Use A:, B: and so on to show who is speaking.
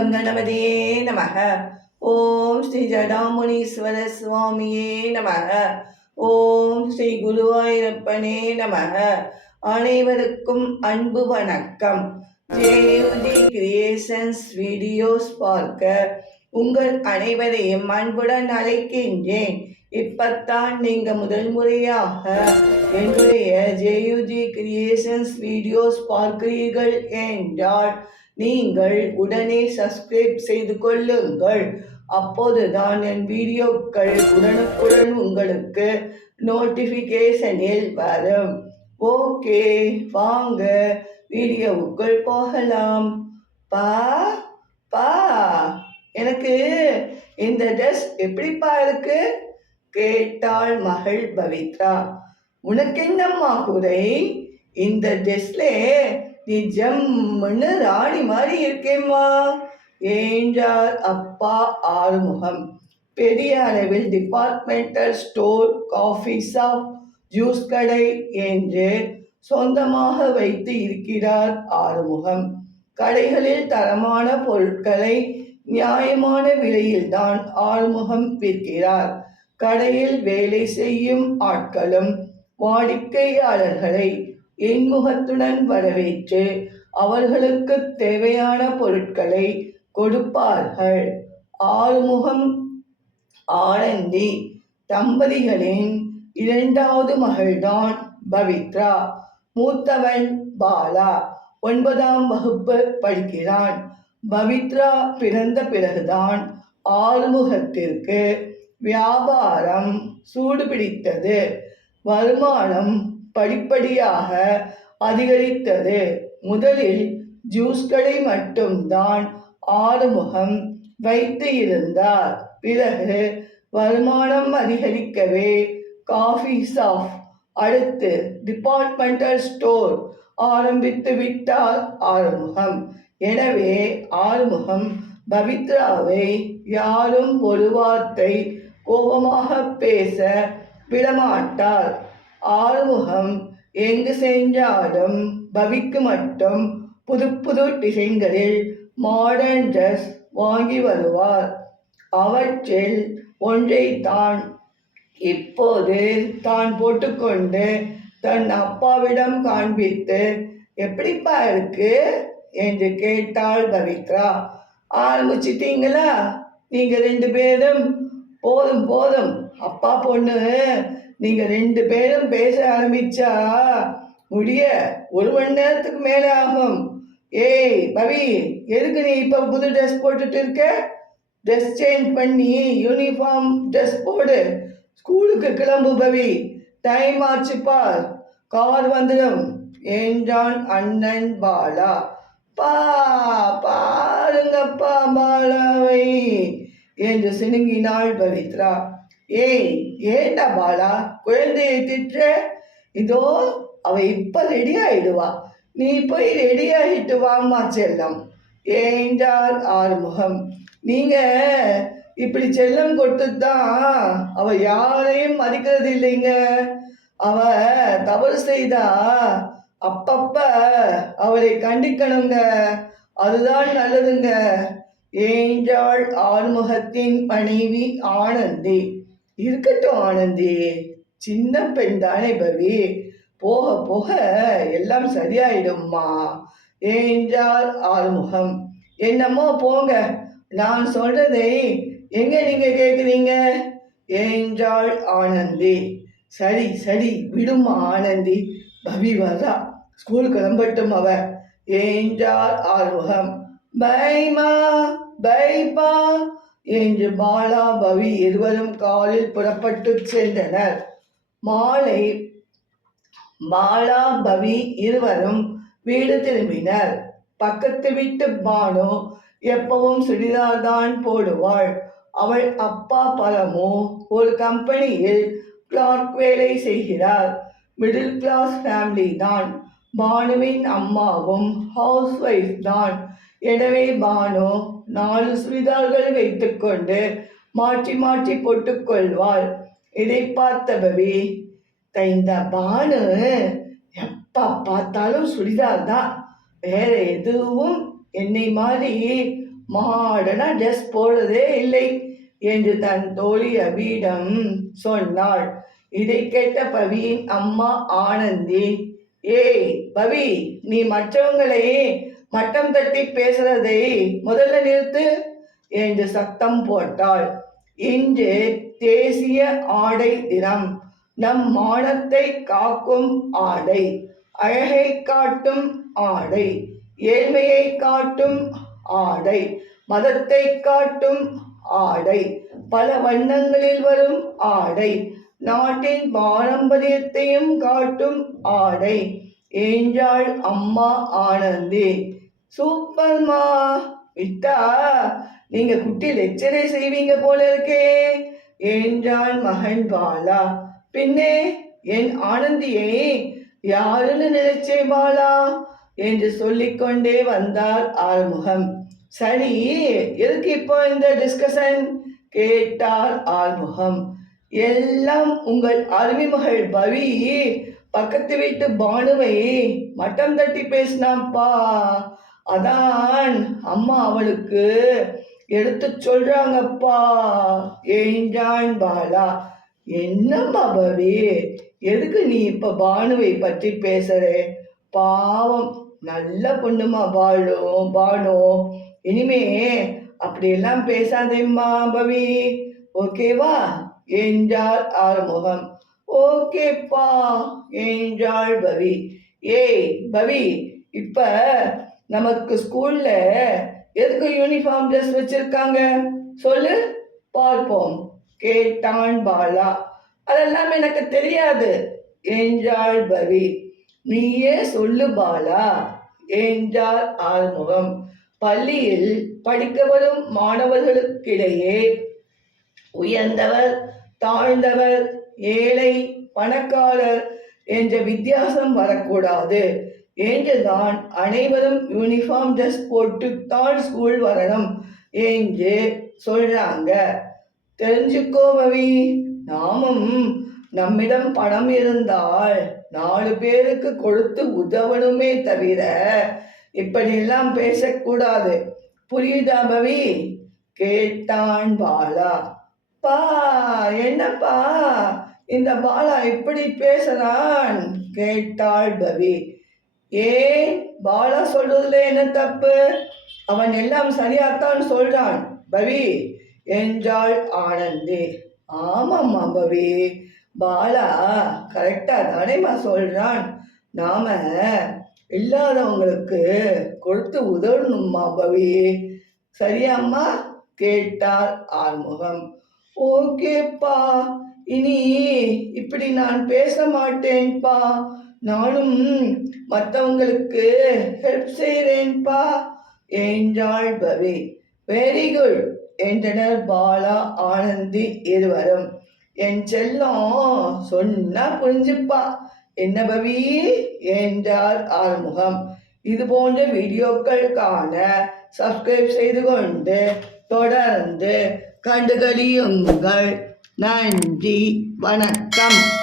A: Come கணபதியே நமக. ஓம் ஸ்ரீ ஜடாமுனீஸ்வர சுவாமியே நமக. ஓம் ஸ்ரீ குருவாயூரப்பனே நமக. அனைவருக்கும் அன்பு வணக்கம். ஜேயுதி கிரியேஷன்ஸ் வீடியோஸ் பார்க்க உங்கள் அனைவரையும் அன்புடன் அழைக்கின்றேன். இப்பத்தான் நீங்க முதல் முறையாக என்னுடைய ஜேயுஜி கிரியேஷன்ஸ் வீடியோஸ் பார்க்கிறீர்கள் என்றால் நீங்கள் உடனே சப்ஸ்கிரைப் செய்து கொள்ளுங்கள். அப்போதுதான் என் வீடியோக்கள் உடனுக்குடன் உங்களுக்கு நோட்டிஃபிகேஷனில் வரும். ஓகே வாங்க வீடியோவுக்குள் போகலாம். பா பா. எனக்கு இந்த ட்ரெஸ் எப்படிப்பா இருக்கு? கேட்டாள் மகள் பவித்ரா. உனக்கு என்னம்மா குறை இந்த ட்ரெஸ்லே நீ ஜம்முன்னு ராணி மாதிரி இருக்கேம்மா. என்றார் அப்பா ஆறுமுகம். பெரிய அளவில் departmental store coffee shop juice கடை என்று சொந்தமாக வைத்து இருக்கிறார் ஆறுமுகம். கடைகளில் தரமான பொருட்களை நியாயமான விலையில்தான் ஆறுமுகம் விற்கிறார். கடையில் வேலை செய்யும் ஆட்களும் வாடிக்கையாளர்களை இன்முகத்துடன் வரவேற்று அவர்களுக்கு தேவையான பொருட்களை கொடுப்பார்கள். ஆறுமுகம் ஆனந்தி தம்பதிகளின் இரண்டாவது மகள்தான் பவித்ரா. மூத்தவன் பாலா. ஒன்பதாம் வகுப்பு படிக்கிறான். பவித்ரா பிறந்த பிறகுதான் ஆறுமுகத்திற்கு வியாபாரம் சூடுபிடித்தது. வருமானம் படிப்படியாக அதிகரித்தது. முதலில் ஜூஸ் கடை மட்டும்தான் ஆறுமுகம் வைத்து இருந்தார். பிறகு வருமானம் அதிகரிக்கவே காஃபி ஷாப் அடுத்து டிபார்ட்மெண்டல் ஸ்டோர் ஆரம்பித்து விட்டார் ஆறுமுகம். எனவே ஆறுமுகம் பவித்ராவை யாரும் ஒரு வார்த்தை கோபமாக பேச விடமாட்டார். ஆழ்முகம் எங்கு சென்றாலும் பவிக்கு மட்டும் புது புது டிசைன்களில் மாடர்ன் ட்ரெஸ் வாங்கி வருவார். அவற்றில் ஒன்றை தான் இப்போது தான் போட்டுக்கொண்டு தன் அப்பாவிடம் காண்பித்து எப்படிப்பா இருக்கு? என்று கேட்டாள் பவித்ரா. ஆரம்பிச்சிட்டீங்களா நீங்கள் ரெண்டு பேரும் போதும் போதும் அப்பா பொண்ணு நீங்க ரெண்டு பேரும் பேச ஆரம்பிச்சா முடிய ஒரு மணி நேரத்துக்கு மேலே ஆகும். ஏய் பவி எதுக்கு நீ இப்போ புது ட்ரெஸ் போட்டுட்டு இருக்க? ட்ரெஸ் சேஞ்ச் பண்ணி யூனிஃபார்ம் ட்ரெஸ் போடு. ஸ்கூலுக்கு கிளம்பு பவி. டைம் ஆச்சு பார். கார் வந்துடும். என்றான் அண்ணன் பாலா? பா பாருங்கப்பா பாலாவை. என்று சினுங்கினாள் பவித்ரா. ஏய் ஏண்டா பாலா? குழந்தையை திட்டுற? இதோ அவ இப்ப ரெடி ஆயிடுவா. நீ போய் ரெடி ஆகிட்டு வாம்மா செல்லம். என்றார் ஆறுமுகம். நீங்க இப்படி செல்லம் கொடுத்துதான் அவ யாரையும் மதிக்கிறது இல்லைங்க அவ தவறு செய்தா அப்பப்ப அவரை கண்டிக்கணுங்க. அதுதான் நல்லதுங்க. என்றாள் ஆறுமுகத்தின் மனைவி ஆனந்தி. இருக்கட்டும் ஆனந்தி. சின்ன பெண் தானே பவி. போக போக எல்லாம் சரியாயிடும்மா. என்றார் ஆறுமுகம். என்னமோ போங்க நான் சொல்றதை எங்க நீங்க கேக்குறீங்க? என்றாள் ஆனந்தி. சரி சரி விடுமா ஆனந்தி. பவி வரா ஸ்கூல் கிளம்பட்டும் அவ. என்றார் ஆறுமுகம். பைமா பைப்பா என்று பாலா பவி இருவரும் காலில் புறப்பட்டு சென்றனர். மாலை பாலா பவி இருவரும் வீடு திரும்பினர். பக்கத்து வீட்டு பானு எப்பவும் சுடிதார் தான் போடுவாள். அவள் அப்பா பலமோ ஒரு கம்பெனியில் கிளார்க் வேலை செய்கிறார். மிடில் கிளாஸ் ஃபேமிலி தான். பானுவின் அம்மாவும் ஹவுஸ் ஒய்ஃப் தான். எனவே பானு நாலு சுடிதார்கள் வைத்துக்கொண்டு மாற்றி மாற்றி போட்டுக்கொள்வாள். இதை பார்த்த பவி இந்த பானு எப்ப பார்த்தாலும் சுடிதார் தான். வேற எதுவும் என்னை மாதிரி மாடனா ட்ரெஸ் போடுறதே இல்லை என்று தன் தோழி அபியிடம் சொன்னாள். இதை கேட்ட பவியின் அம்மா ஆனந்தி ஏய் பவி நீ மற்றவங்களை மட்டம் தட்டி பேசுறதை முதல்ல நிறுத்து என்று சத்தம் போட்டாள். இன்று தேசிய ஆடை தினம். நம் மானத்தை காக்கும் ஆடை அழகை காட்டும் ஆடை ஏழ்மையை காட்டும் ஆடை மதத்தை காட்டும் ஆடை பல வண்ணங்களில் வரும் ஆடை நாட்டின் பாரம்பரியத்தையும் காட்டும் ஆடை. என்றாள் அம்மா ஆனந்தி. சூப்பர்மா. விட்டா நீங்க குட்டி லெக்சரே செய்வீங்க போல இருக்கே. என்றாள் மகன் பாலா. பின்னே என் ஆனந்தியை யாருன்னு நினைச்சே பாலா? என்று சொல்லிக்கொண்டே வந்தார் ஆறுமுகம் சரி எதுக்கு இப்போ இந்த டிஸ்கஷன் கேட்டார் ஆறுமுகம் எல்லாம் உங்கள் அருமைமகள் பவி. பக்கத்து வீட்டு பானுவை மட்டம் தட்டி பேசினாப்பா அதான் அம்மா அவளுக்கு எடுத்து சொல்றாங்கப்பா. என்றான் பாலா என்னம்மா பவி எதுக்கு நீ இப்ப பானுவை பற்றி பேசுற? பாவம் நல்ல பொண்ணுமா பாலு பானு. இனிமே அப்படியெல்லாம் பேசாதேம்மா பவி ஓகேவா? என்றார் ஆறுமுகம். ஓகேப்பா. என்றாள் பவி. ஏய் பவி இப்ப நமக்கு ஸ்கூல்ல எதுக்கு யூனிஃபார்ம் ட்ரெஸ் வச்சிருக்காங்க? சொல்லு. பார்ப்போம். கேட்டான் பாலா. அதெல்லாம் எனக்கு தெரியாது. என்றாள் பவி நீயே சொல்லு பாலா. என்றார் ஆறுமுகம். பள்ளியில் படிக்க வரும் மாணவர்களுக்கிடையே உயர்ந்தவர் தாழ்ந்தவர் ஏழை பணக்காரர் என்ற வித்தியாசம் வரக்கூடாது. என்றுதான் அனைவரும் யூனிஃபார்ம் ட்ரெஸ் போட்டு தான் ஸ்கூல் வரணும் என்று சொல்றாங்க. தெரிஞ்சுக்கோ பவி. நாமும் நம்மிடம் பணம் இருந்தால் நாலு பேருக்கு கொடுத்து உதவணுமே தவிர இப்படியெல்லாம் பேசக்கூடாது. புரியுதா பவி? கேட்டான் பாலா. பா என்னப்பா? இந்த பாலா இப்படி பேசுறான்? கேட்டாள் பவி. ஏன்? பாலா சொல்றதுல என்ன தப்பு? அவன் எல்லாம் சரியாத்தான் சொல்றான். பவி என்றாள் ஆனந்தி. ஆமாம்மா பவி. பாலா கரெக்டா தானேம்மா சொல்றான். நாம இல்லாதவங்களுக்கு கொடுத்து உதவணும்மா பவி. சரியாம்மா? கேட்டார் ஆறுமுகம் ஓகேப்பா. இனி இப்படி நான் பேச மாட்டேன்ப்பா நானும் மற்றவங்களுக்கு ஹெல்ப் செய்கிறேன்ப்பா என்றாள் பவி. வெரி குட் என்றனர் பாலா ஆனந்தி இருவரும். என் செல்லம் சொன்னா புரிஞ்சுப்பா. என்ன பவி? என்றார் ஆறுமுகம். இது போன்ற வீடியோக்கள் காண சப்ஸ்கிரைப் செய்து கொண்டு தொடர்ந்து கண்டுகளியுங்கள் நன்றி வணக்கம்.